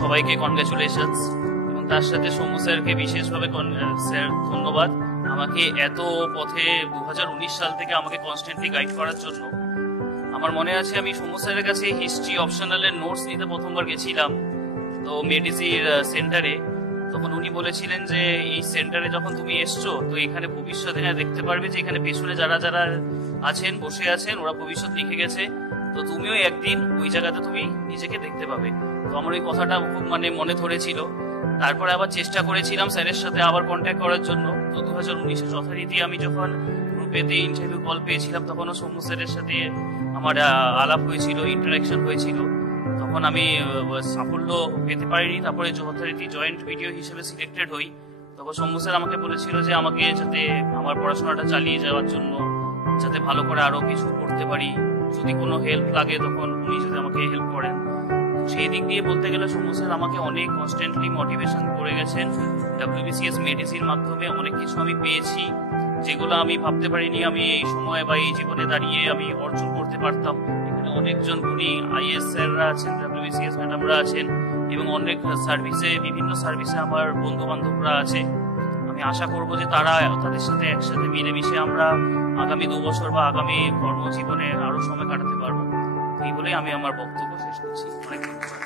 সবাইকে কনগ্রাচুলেশনস, এবং তার সাথে সৌম্য স্যারকে বিশেষভাবে স্যার ধন্যবাদ আমাকে এত পথে 2019 সাল থেকে আমাকে কনস্ট্যান্টলি গাইড করার জন্য। আমার মনে আছে আমি সৌম্য স্যারের কাছে হিস্ট্রি অপশনালের নোটস নিতে প্রথমবার গেছিলাম তো মেডিসির সেন্টারে। তখন উনি বলেছিলেন যে এই সেন্টারে যখন তুমি এসছো তো এখানে ভবিষ্যতে দেখতে পারবে যে এখানে পেছনে যারা যারা আছেন বসে আছেন ওরা ভবিষ্যৎ লিখে গেছে, তো তুমিও একদিন ওই জায়গাতে তুমি নিজেকে দেখতে পাবে। তো আমার ওই কথাটা খুব মনে ধরেছিল। তারপরে আবার চেষ্টা করেছিলাম স্যারের সাথে আবার কন্ট্যাক্ট করার জন্য। তো 2019-এ যথারীতি আমি যখন গ্রুপেতে ইন্টারভিউ কল পেয়েছিলাম তখনও সৌম্য স্যারের সাথে আমার আলাপ হয়েছিল, ইন্টারাকশন হয়েছিল। তখন আমি সাফল্য পেতে পারিনি, তারপরে যথারীতি জয়েন্ট ভিডিও হিসেবে সিলেক্টেড হই। তখন সৌম্য স্যার আমাকে বলেছিল যে আমাকে যাতে আমার পড়াশোনাটা চালিয়ে যাওয়ার জন্য যাতে ভালো করে আরো কিছু করতে পারি, যদি কোনো হেল্প লাগে তখন উনি যদি আমাকে হেল্প করেন। সেই দিক দিয়ে বলতে গেলে সৌম্য স্যার আমাকে অনেক কনস্ট্যান্টলি মোটিভেশন করে গেছেন। WBCS মেডিসিন মাধ্যমে অনেক কিছু আমি পেয়েছি যেগুলো আমি ভাবতে পারিনি আমি এই সময় বা এই জীবনে দাঁড়িয়ে আমি অর্জন করতে পারতাম। এখানে অনেকজন গুণী IAS স্যাররা আছেন, WBCS ম্যাডামরা আছেন, এবং অনেক সার্ভিসে বিভিন্ন সার্ভিসে আমার বন্ধু বান্ধবরা আছে। আমি আশা করব যে তারা তাদের সাথে একসাথে মিলেমিশে আমরা আগামী 2 বছর বা আগামী কর্মজীবনে আরো সময় কাটাতে পারবো। এই বলেই আমি আমার বক্তব্য শেষ করছি। অনেক ধন্যবাদ।